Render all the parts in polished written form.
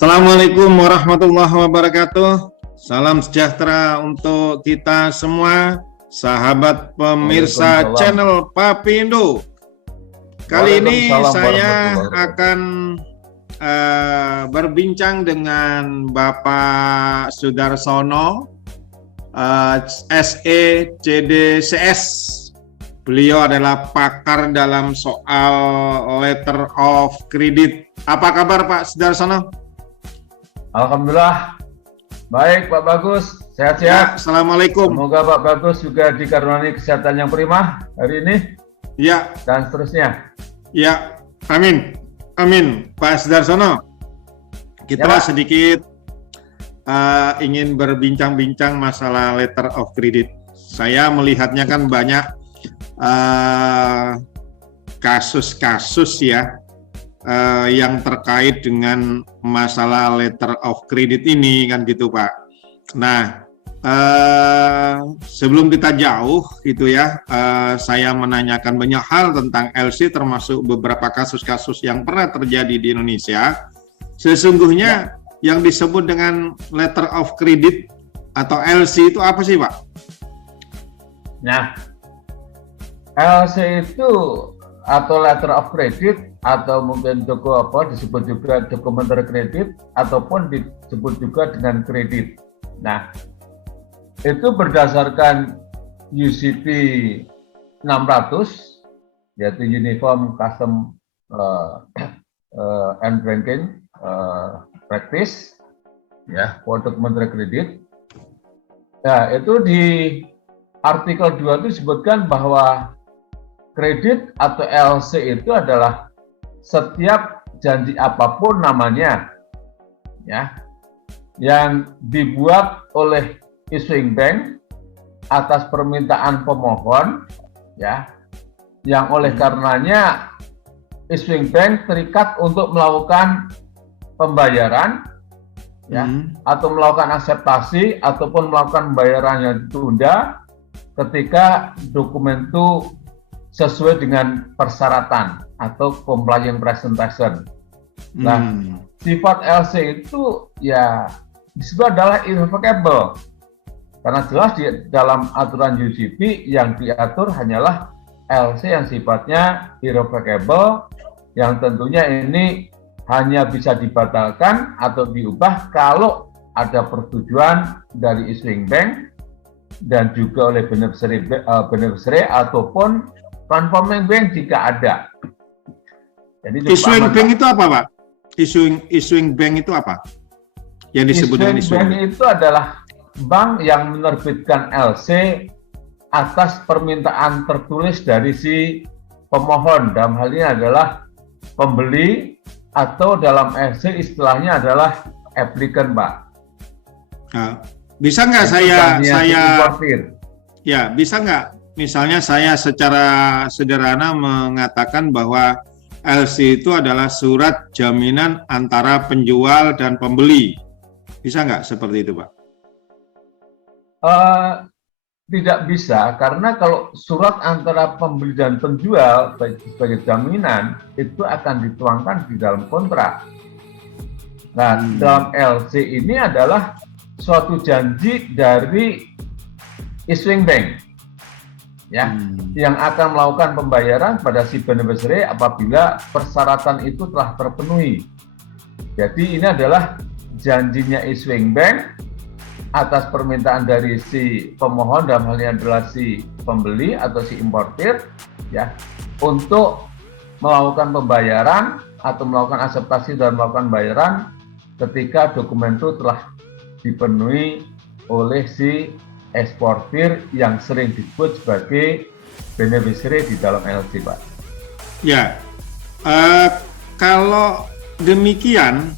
Assalamualaikum warahmatullahi wabarakatuh. Salam sejahtera untuk kita semua, sahabat pemirsa channel Papindo. Kali ini saya akan berbincang dengan Bapak Sudarsono, SE CDCS. Beliau adalah pakar dalam soal letter of credit. Apa kabar Pak Sudarsono? Alhamdulillah, baik Pak Bagus, sehat-sehat. Ya, Assalamualaikum. Semoga Pak Bagus juga dikaruniai kesehatan yang prima hari ini. Ya. Dan seterusnya. Ya, amin. Amin. Pak Sudarsono, kita sedikit ingin berbincang-bincang masalah letter of credit. Saya melihatnya kan banyak kasus-kasus ya, yang terkait dengan masalah letter of credit ini kan gitu Pak. Nah, sebelum kita jauh gitu ya, saya menanyakan banyak hal tentang LC termasuk beberapa kasus-kasus yang pernah terjadi di Indonesia. Sesungguhnya yang disebut dengan letter of credit atau LC itu apa sih Pak? Nah, LC itu atau letter of credit atau mungkin disebut juga dokumenter kredit ataupun disebut juga dengan kredit. Nah, itu berdasarkan UCP 600 yaitu Uniform Custom and Banking Practice ya, for dokumenter kredit. Ya, itu di artikel 2 itu disebutkan bahwa kredit atau LC itu adalah setiap janji apapun namanya ya yang dibuat oleh issuing bank atas permintaan pemohon ya, yang oleh karenanya issuing bank terikat untuk melakukan pembayaran ya, atau melakukan akseptasi ataupun melakukan pembayaran yang ditunda ketika dokumen itu sesuai dengan persyaratan atau compliant presentation. Nah, sifat LC itu ya disebut adalah irrevocable. Karena jelas di dalam aturan UCP yang diatur hanyalah LC yang sifatnya irrevocable, yang tentunya ini hanya bisa dibatalkan atau diubah kalau ada persetujuan dari issuing bank dan juga oleh beneficiary ataupun transforming bank jika ada. Jadi issuing bank itu apa Pak? Issuing bank itu apa? Yang disebut dengan issuing bank itu adalah bank yang menerbitkan LC atas permintaan tertulis dari si pemohon. Dalam hal ini adalah pembeli atau dalam LC istilahnya adalah applicant Pak. Nah, bisa nggak bisa nggak misalnya saya secara sederhana mengatakan bahwa LC itu adalah surat jaminan antara penjual dan pembeli. Bisa nggak seperti itu, Pak? Tidak bisa, karena kalau surat antara pembeli dan penjual sebagai jaminan itu akan dituangkan di dalam kontrak. Nah, dalam LC ini adalah suatu janji dari issuing bank ya, yang akan melakukan pembayaran pada si beneficiary apabila persyaratan itu telah terpenuhi. Jadi ini adalah janjinya issuing bank atas permintaan dari si pemohon, dalam hal ini adalah si pembeli atau si importir ya, untuk melakukan pembayaran atau melakukan akseptasi dan melakukan pembayaran ketika dokumen itu telah dipenuhi oleh si eksportir yang sering disebut sebagai beneficiary di dalam LC, Pak. Ya, kalau demikian,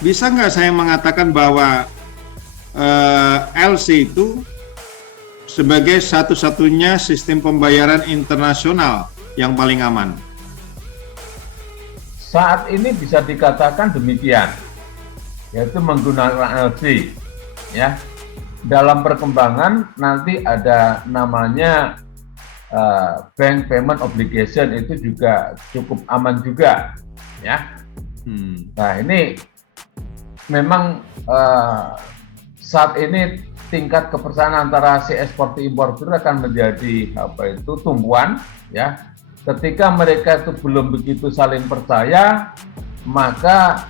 bisa nggak saya mengatakan bahwa LC itu sebagai satu-satunya sistem pembayaran internasional yang paling aman? Saat ini bisa dikatakan demikian, yaitu menggunakan LC, ya. Dalam perkembangan nanti ada namanya bank payment obligation, itu juga cukup aman juga ya. Nah, ini memang saat ini tingkat kepercayaan antara si eksportir importir akan menjadi tumbuhan, ya. Ketika mereka itu belum begitu saling percaya, maka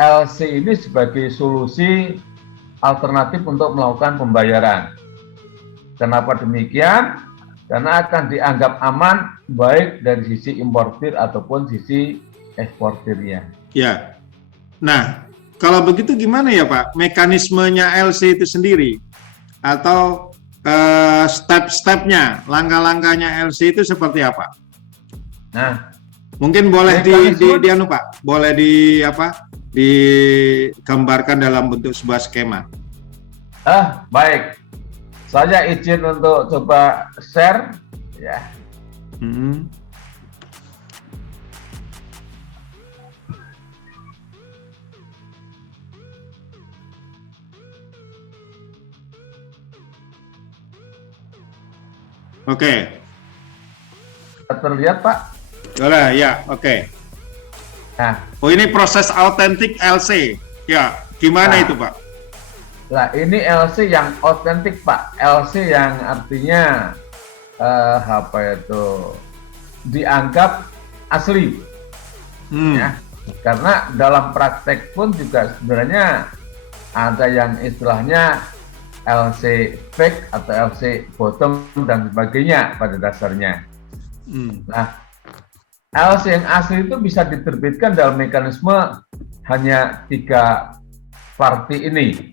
LC ini sebagai solusi alternatif untuk melakukan pembayaran. Kenapa demikian? Karena akan dianggap aman baik dari sisi importir ataupun sisi eksportirnya. Ya. Nah, kalau begitu gimana ya Pak? Mekanismenya LC itu sendiri atau step-stepnya, langkah-langkahnya LC itu seperti apa? Nah, mungkin boleh anu Pak, boleh digambarkan dalam bentuk sebuah skema. Baik. Saya izin untuk coba share, ya. Oke. Terlihat Pak? Boleh, ya, oke. Nah, oh ini proses autentik LC, ya, gimana itu Pak? Nah, ini LC yang autentik Pak, LC yang artinya dianggap asli, ya. Karena dalam praktek pun juga sebenarnya ada yang istilahnya LC fake atau LC bottom dan sebagainya pada dasarnya. Nah, LC yang asli itu bisa diterbitkan dalam mekanisme hanya 3 parti ini.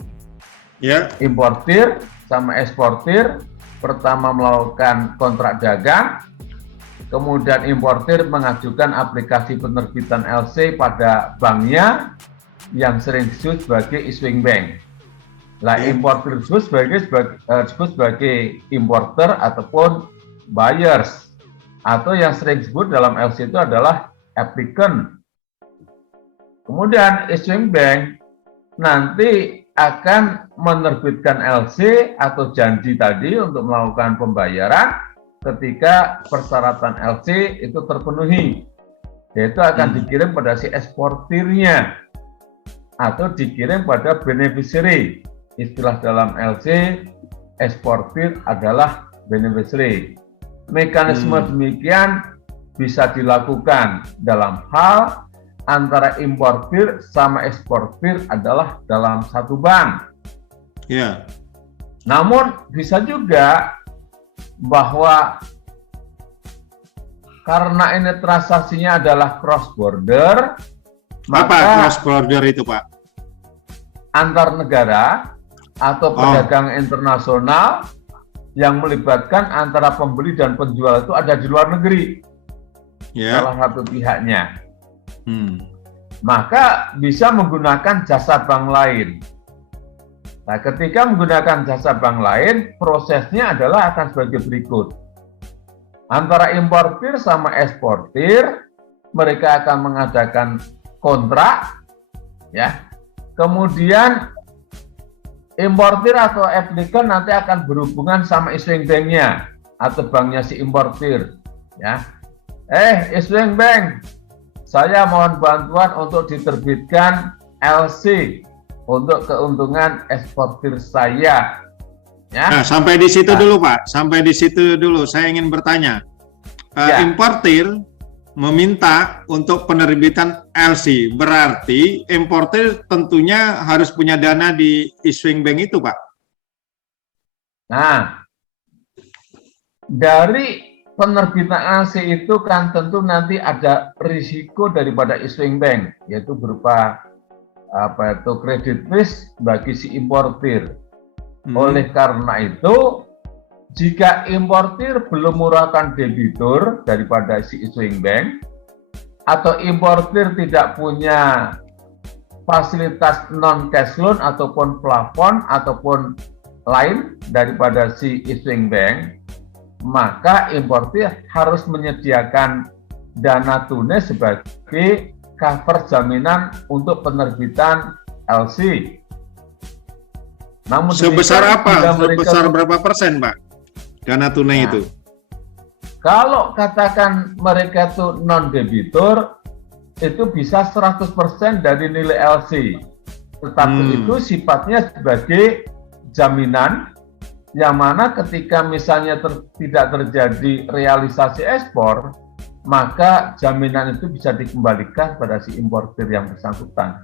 Ya. Importir sama eksportir, pertama melakukan kontrak dagang, kemudian importir mengajukan aplikasi penerbitan LC pada banknya yang sering disebut sebagai issuing bank. Nah, importir disebut sebagai importer ataupun buyers, atau yang sering disebut dalam LC itu adalah applicant. Kemudian issuing bank nanti akan menerbitkan LC atau janji tadi untuk melakukan pembayaran ketika persyaratan LC itu terpenuhi, yaitu akan dikirim pada si eksportirnya atau dikirim pada beneficiary. Istilah dalam LC, eksportir adalah beneficiary. Mekanisme demikian bisa dilakukan dalam hal antara importir sama eksportir adalah dalam satu bank. Ya. Namun bisa juga bahwa karena ini transaksinya adalah cross border, apa cross border itu Pak? Antar negara atau pedagang internasional yang melibatkan antara pembeli dan penjual itu ada di luar negeri, salah satu pihaknya. Maka bisa menggunakan jasa bank lain. Nah, ketika menggunakan jasa bank lain, prosesnya adalah akan sebagai berikut. Antara importir sama eksportir, mereka akan mengadakan kontrak, ya. Kemudian importir atau applicant nanti akan berhubungan sama issuing bank-nya atau banknya si importir, ya. Issuing bank, saya mohon bantuan untuk diterbitkan LC untuk keuntungan eksportir saya. Ya. Nah, sampai di situ dulu Pak, sampai di situ dulu. Saya ingin bertanya, importir meminta untuk penerbitan LC, berarti importir tentunya harus punya dana di issuing bank itu Pak? Nah, dari penerbitan LC itu kan tentu nanti ada risiko daripada issuing bank, yaitu berupa credit risk bagi si importir. Oleh karena itu, jika importir belum merupakan debitur daripada si issuing bank, atau importir tidak punya fasilitas non cash loan ataupun plafon ataupun lain daripada si issuing bank, maka importir harus menyediakan dana tunai sebagai cover jaminan untuk penerbitan LC. Namun sebesar apa? Sebesar berapa persen, Pak? Dana tunai itu? Kalau katakan mereka itu non debitur, itu bisa 100% dari nilai LC. Tetapi itu sifatnya sebagai jaminan yang mana ketika misalnya tidak terjadi realisasi ekspor, maka jaminan itu bisa dikembalikan pada si importir yang bersangkutan.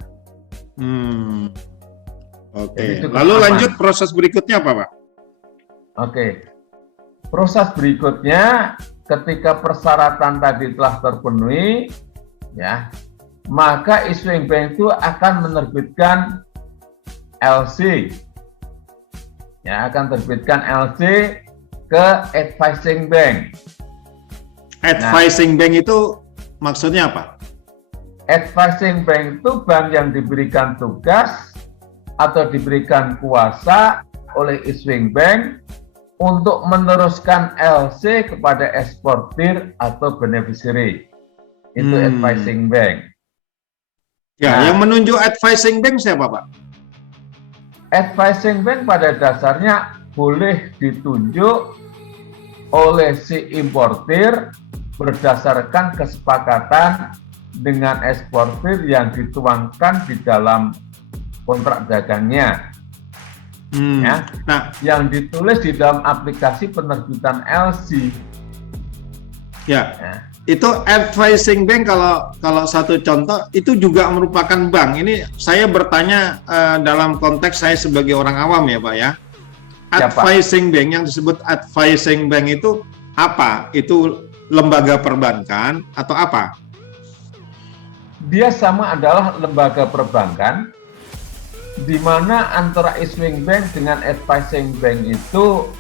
Oke. Lalu aman. Lanjut proses berikutnya apa, Pak? Oke. Proses berikutnya ketika persyaratan tadi telah terpenuhi, ya, maka issuing bank itu akan menerbitkan LC. Ya, akan terbitkan LC ke advising bank. Advising bank itu maksudnya apa? Advising bank itu bank yang diberikan tugas atau diberikan kuasa oleh issuing bank untuk meneruskan LC kepada eksportir atau beneficiary. Itu advising bank. Ya, yang menunjuk advising bank siapa, Pak? Advising bank pada dasarnya boleh ditunjuk oleh si importir berdasarkan kesepakatan dengan eksportir yang dituangkan di dalam kontrak dagangnya. Ya, nah, yang ditulis di dalam aplikasi penerbitan LC. Ya, itu advising bank kalau satu contoh itu juga merupakan bank. Ini saya bertanya dalam konteks saya sebagai orang awam ya, Pak ya. Advising bank yang disebut advising bank itu apa? Itu lembaga perbankan atau apa? Dia sama adalah lembaga perbankan, di mana antara issuing bank dengan advising bank itu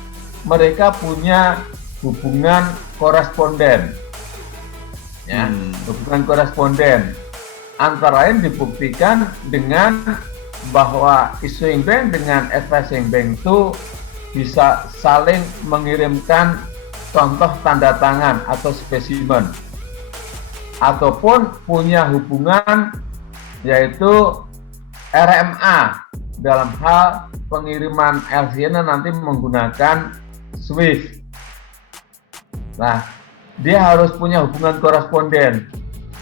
mereka punya hubungan koresponden, ya, hubungan koresponden. Antara lain dibuktikan dengan bahwa issuing bank dengan advising bank itu bisa saling mengirimkan contoh tanda tangan atau spesimen, ataupun punya hubungan yaitu RMA dalam hal pengiriman LC-nya nanti menggunakan SWIFT. Nah, dia harus punya hubungan koresponden.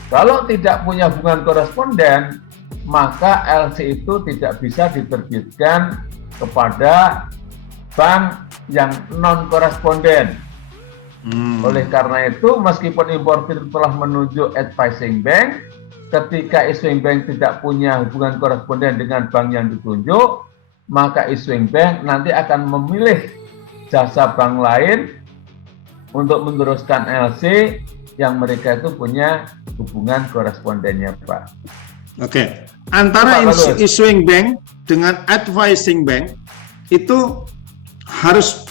Kalau tidak punya hubungan koresponden, maka LC itu tidak bisa diterbitkan kepada bank yang non-koresponden. Oleh karena itu, meskipun importir telah menunjuk advising bank, ketika issuing bank tidak punya hubungan koresponden dengan bank yang ditunjuk, maka issuing bank nanti akan memilih jasa bank lain untuk meneruskan LC yang mereka itu punya hubungan korespondennya, Pak. Oke, antara issuing bank dengan advising bank itu harus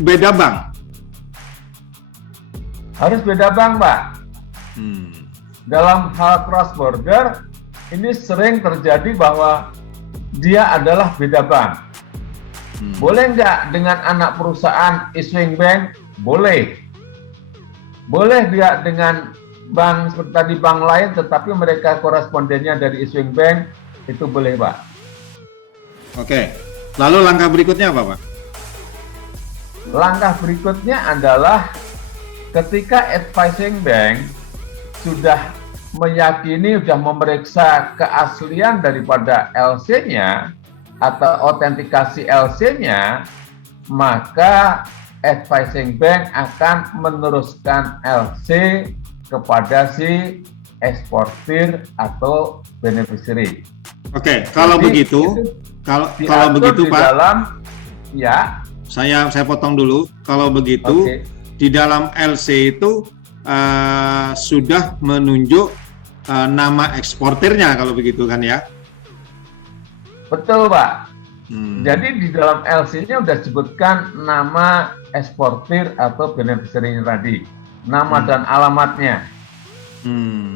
beda bank. Harus beda bank, Pak. Dalam hal cross border, ini sering terjadi bahwa dia adalah beda bank. Boleh nggak dengan anak perusahaan issuing bank? Boleh. Boleh dia dengan bank seperti tadi bank lain, tetapi mereka korespondennya dari issuing bank, itu boleh, Pak. Oke. Lalu langkah berikutnya apa, Pak? Langkah berikutnya adalah ketika advising bank sudah meyakini, sudah memeriksa keaslian daripada LC-nya atau autentikasi LC-nya, maka advising bank akan meneruskan LC kepada si eksportir atau beneficiary. Oke, kalau jadi, begitu, kalau begitu Pak, dalam, ya, saya potong dulu. Kalau begitu, di dalam LC itu sudah menunjuk nama eksportirnya, kalau begitu kan ya? Betul, Pak. Jadi di dalam LC-nya sudah disebutkan nama eksportir atau beneficiary tadi, nama dan alamatnya.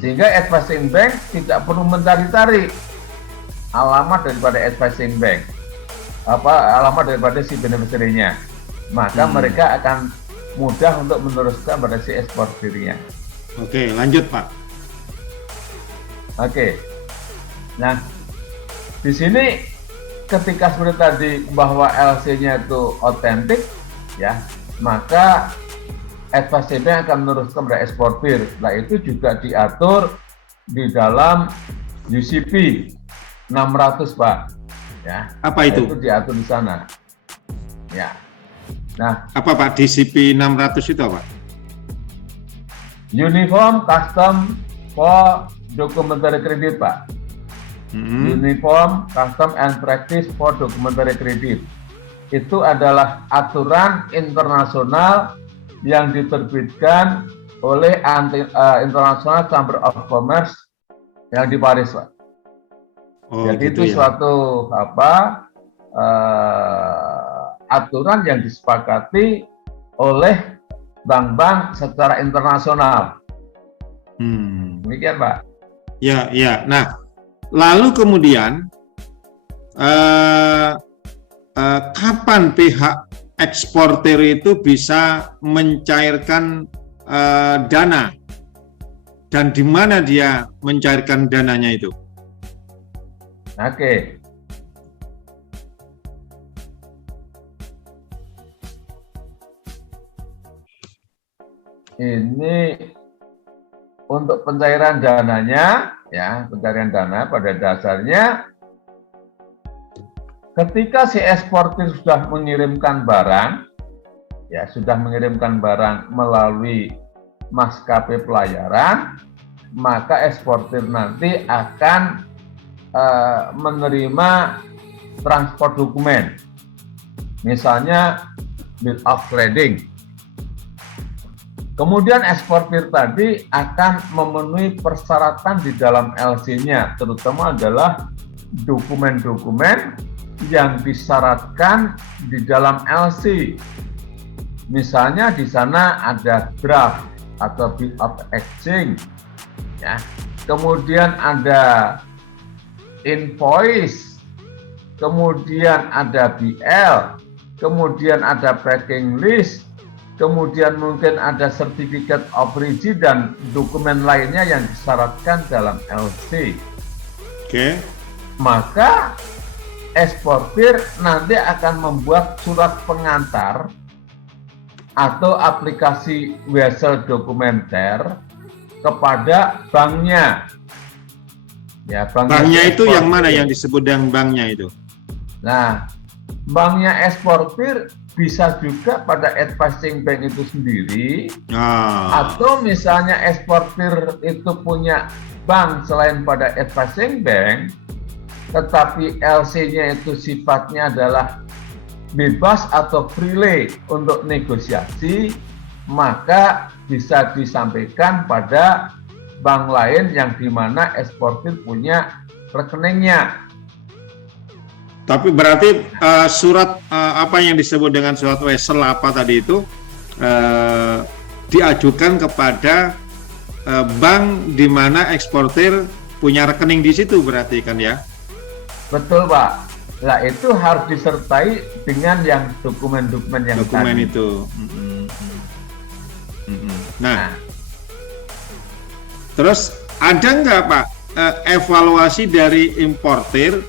Sehingga advising bank tidak perlu mencari-cari alamat daripada advising bank, alamat daripada si beneficiary-nya. Maka mereka akan mudah untuk meneruskan pada si eksportirnya. Oke, lanjut, Pak. Oke. Nah, di sini ketika seperti tadi bahwa LC-nya itu otentik, ya, maka advising bank akan meneruskan pada eksportir. Nah, itu juga diatur di dalam UCP, 600 Pak. Ya. Apa itu? Itu diatur di sana. Ya. Nah, Apa Pak DCP 600 itu apa? Uniform Custom for Documentary Credit Pak. Uniform Custom and Practice for Documentary Credit. Itu adalah aturan internasional yang diterbitkan oleh International Chamber of Commerce yang di Paris, Pak. Oh, jadi gitu itu ya. suatu aturan yang disepakati oleh bank-bank secara internasional. Demikian, Pak. Ya, ya. Nah, lalu kemudian kapan pihak eksportir itu bisa mencairkan dana, dan di mana dia mencairkan dananya itu? Oke. Ini untuk pencairan dananya, ya, pencairan dana pada dasarnya ketika si eksportir sudah mengirimkan barang, ya, sudah mengirimkan barang melalui maskapai pelayaran, maka eksportir nanti akan menerima transport dokumen, misalnya bill of lading. Kemudian eksportir tadi akan memenuhi persyaratan di dalam LC-nya, terutama adalah dokumen-dokumen yang disyaratkan di dalam LC. Misalnya di sana ada draft atau bill of exchange, ya. Kemudian ada invoice, kemudian ada BL, kemudian ada packing list, kemudian mungkin ada sertifikat of origin dan dokumen lainnya yang disyaratkan dalam LC. Oke. Maka eksportir nanti akan membuat surat pengantar atau aplikasi vessel dokumenter kepada banknya. Ya, banknya itu yang mana yang disebut dengan banknya itu? Nah, banknya eksportir bisa juga pada advising bank itu sendiri, atau misalnya eksportir itu punya bank selain pada advising bank, tetapi LC-nya itu sifatnya adalah bebas atau freely untuk negosiasi, maka bisa disampaikan pada bank lain yang dimana eksportir punya rekeningnya. Tapi berarti surat apa yang disebut dengan surat wesel apa tadi itu diajukan kepada bank di mana eksportir punya rekening di situ berarti kan ya? Betul, Pak. Nah, itu harus disertai dengan yang dokumen-dokumen yang dokumen tadi. Itu. Nah, terus ada nggak Pak evaluasi dari importir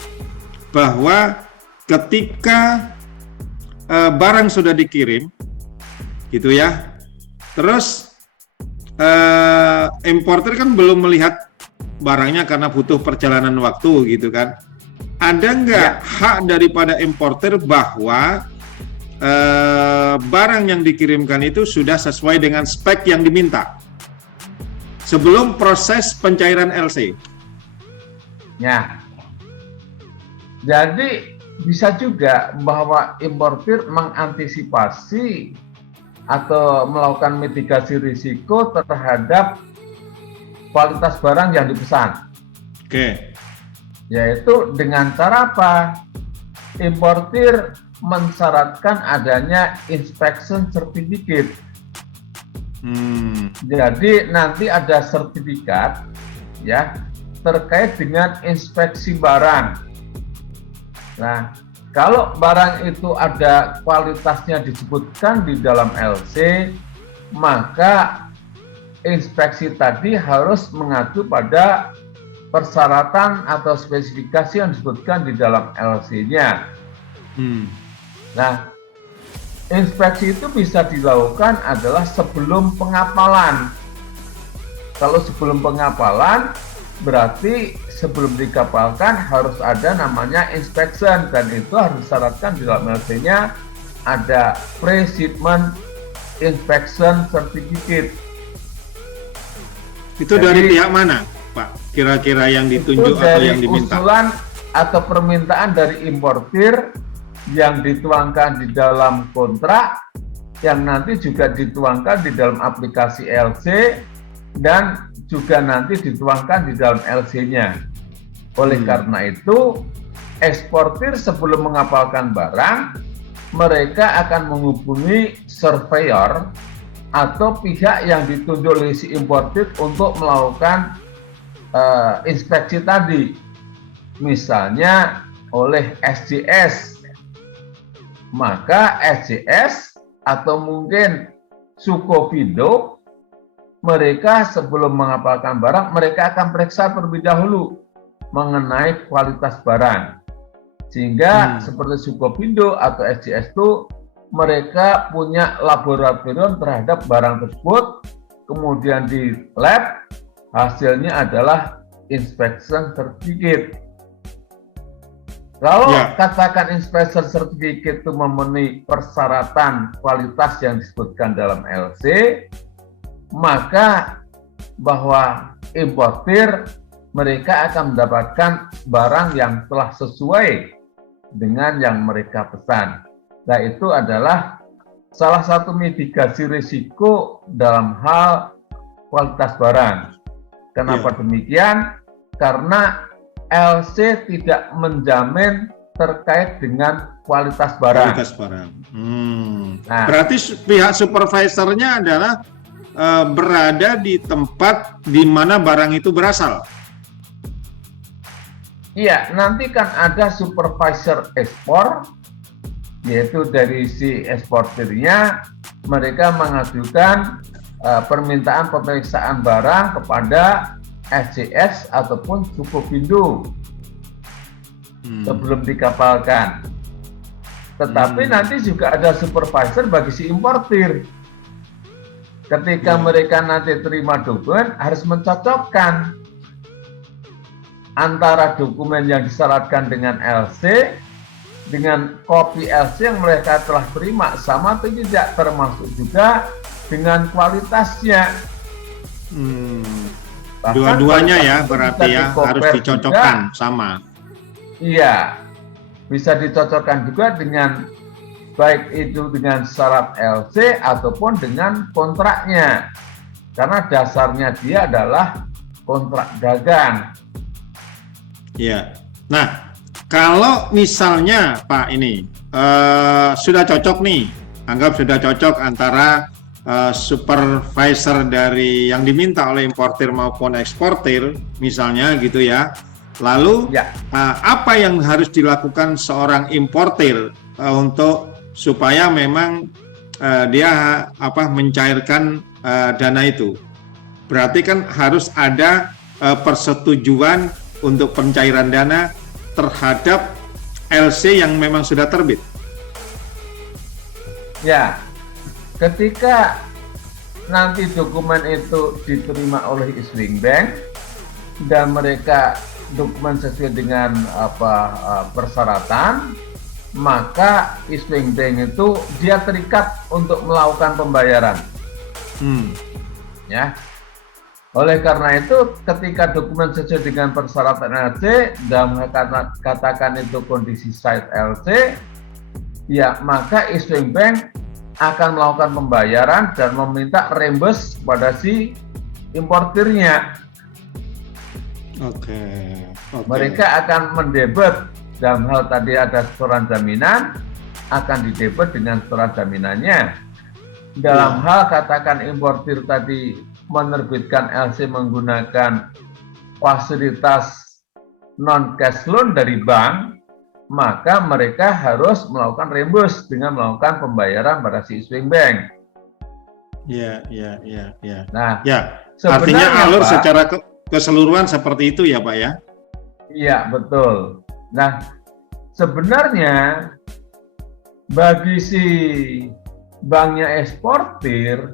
bahwa ketika barang sudah dikirim, gitu ya, terus importir kan belum melihat barangnya karena butuh perjalanan waktu, gitu kan? Ada nggak hak daripada importir bahwa barang yang dikirimkan itu sudah sesuai dengan spek yang diminta sebelum proses pencairan LC? Ya. Jadi bisa juga bahwa importir mengantisipasi atau melakukan mitigasi risiko terhadap kualitas barang yang dipesan. Oke. Yaitu dengan cara apa? Importir mensyaratkan adanya inspection certificate. Jadi nanti ada sertifikat, ya, terkait dengan inspeksi barang. Nah, kalau barang itu ada kualitasnya disebutkan di dalam LC, maka inspeksi tadi harus mengacu pada persyaratan atau spesifikasi yang disebutkan di dalam LC-nya. Nah, inspeksi itu bisa dilakukan adalah sebelum pengapalan. Kalau sebelum pengapalan, berarti sebelum dikapalkan harus ada namanya inspection, dan itu harus disyaratkan di dalam LC-nya ada pre-shipment inspection certificate. Itu dari pihak mana, Pak? Kira-kira yang ditunjuk atau yang diminta? Usulan atau permintaan dari importir yang dituangkan di dalam kontrak, yang nanti juga dituangkan di dalam aplikasi LC, dan juga nanti dituangkan di dalam LC-nya. Oleh karena itu, eksportir sebelum mengapalkan barang, mereka akan menghubungi surveyor atau pihak yang ditunjuk oleh si importir untuk melakukan inspeksi tadi. Misalnya oleh SJS, maka SJS atau mungkin Sukovindo, mereka sebelum mengapalkan barang, mereka akan periksa terlebih dahulu mengenai kualitas barang. Sehingga seperti Sukovindo atau SJS itu, mereka punya laboratorium terhadap barang tersebut, kemudian di lab, hasilnya adalah inspection certificate. Kalau katakan inspection certificate itu memenuhi persyaratan kualitas yang disebutkan dalam LC, maka bahwa importir mereka akan mendapatkan barang yang telah sesuai dengan yang mereka pesan. Nah, itu adalah salah satu mitigasi risiko dalam hal kualitas barang. Kenapa demikian? Karena LC tidak menjamin terkait dengan kualitas barang. Kualitas barang. Nah, berarti pihak supervisornya adalah berada di tempat di mana barang itu berasal. Iya, nanti kan ada supervisor ekspor, yaitu dari si eksportirnya, mereka mengajukan permintaan pemeriksaan barang kepada SJS ataupun Sukovindo sebelum dikapalkan. Tetapi nanti juga ada supervisor bagi si importir. Ketika mereka nanti terima dokumen, harus mencocokkan antara dokumen yang disyaratkan dengan LC dengan kopi LC yang mereka telah terima sama atau tidak, termasuk juga dengan kualitasnya. Dua-duanya ya, berarti ya harus dicocokkan juga, sama. Iya, bisa dicocokkan juga dengan baik itu dengan syarat LC ataupun dengan kontraknya, karena dasarnya dia adalah kontrak dagang. Iya. Nah, kalau misalnya Pak ini sudah cocok nih, anggap sudah cocok antara supervisor dari yang diminta oleh importir maupun eksportir, misalnya gitu ya. Lalu apa yang harus dilakukan seorang importir untuk supaya memang dia mencairkan dana itu? Berarti kan harus ada persetujuan untuk pencairan dana terhadap LC yang memang sudah terbit. Ya, ketika nanti dokumen itu diterima oleh Iswing Bank dan mereka dokumen sesuai dengan persyaratan, maka Iswing Bank itu dia terikat untuk melakukan pembayaran. Ya. Oleh karena itu, ketika dokumen sesuai dengan persyaratan LC dan katakan itu kondisi site LC, ya maka Iswing Bank akan melakukan pembayaran dan meminta reimburse pada si importirnya. Mereka akan mendebet dalam hal tadi ada setoran jaminan, akan didebet dengan setoran jaminannya. Dalam hal katakan importir tadi menerbitkan LC menggunakan fasilitas non cash loan dari bank, maka mereka harus melakukan reimburse dengan melakukan pembayaran pada si Iswing Bank. Iya. Nah, artinya alur Pak, secara keseluruhan seperti itu ya Pak ya? Iya, betul. Nah, sebenarnya bagi si banknya eksportir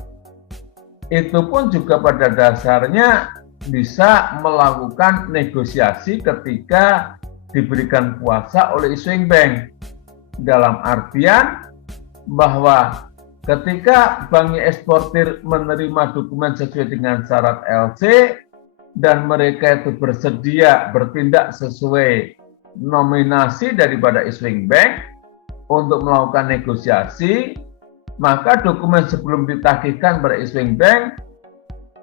itu pun juga pada dasarnya bisa melakukan negosiasi ketika diberikan kuasa oleh issuing bank. Dalam artian bahwa ketika bank eksportir menerima dokumen sesuai dengan syarat LC dan mereka itu bersedia bertindak sesuai nominasi daripada issuing bank untuk melakukan negosiasi, maka dokumen sebelum ditagihkan pada issuing bank,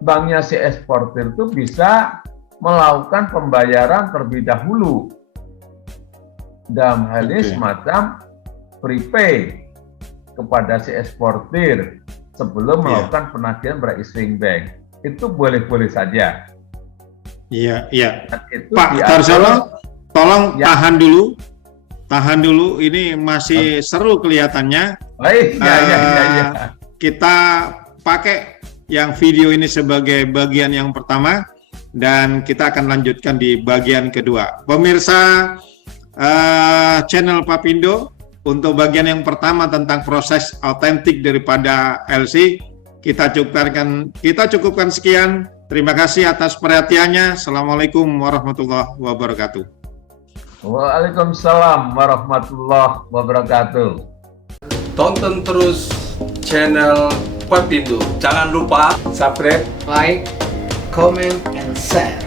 banknya si eksportir itu bisa melakukan pembayaran terlebih dahulu. Dalam hal ini semacam prepay kepada si eksportir sebelum melakukan penagihan pada issuing bank. Itu boleh-boleh saja. Iya, iya. Itu Pak Tarsono, tolong tahan dulu. Ini masih seru kelihatannya. Baik, ya. Kita pakai yang video ini sebagai bagian yang pertama dan kita akan lanjutkan di bagian kedua. Pemirsa channel Papindo, untuk bagian yang pertama tentang proses autentik daripada LC kita cukupkan sekian. Terima kasih atas perhatiannya. Assalamualaikum warahmatullahi wabarakatuh. Waalaikumsalam warahmatullahi wabarakatuh. Tonton terus channel Papindo. Jangan lupa subscribe, like, comment, and share.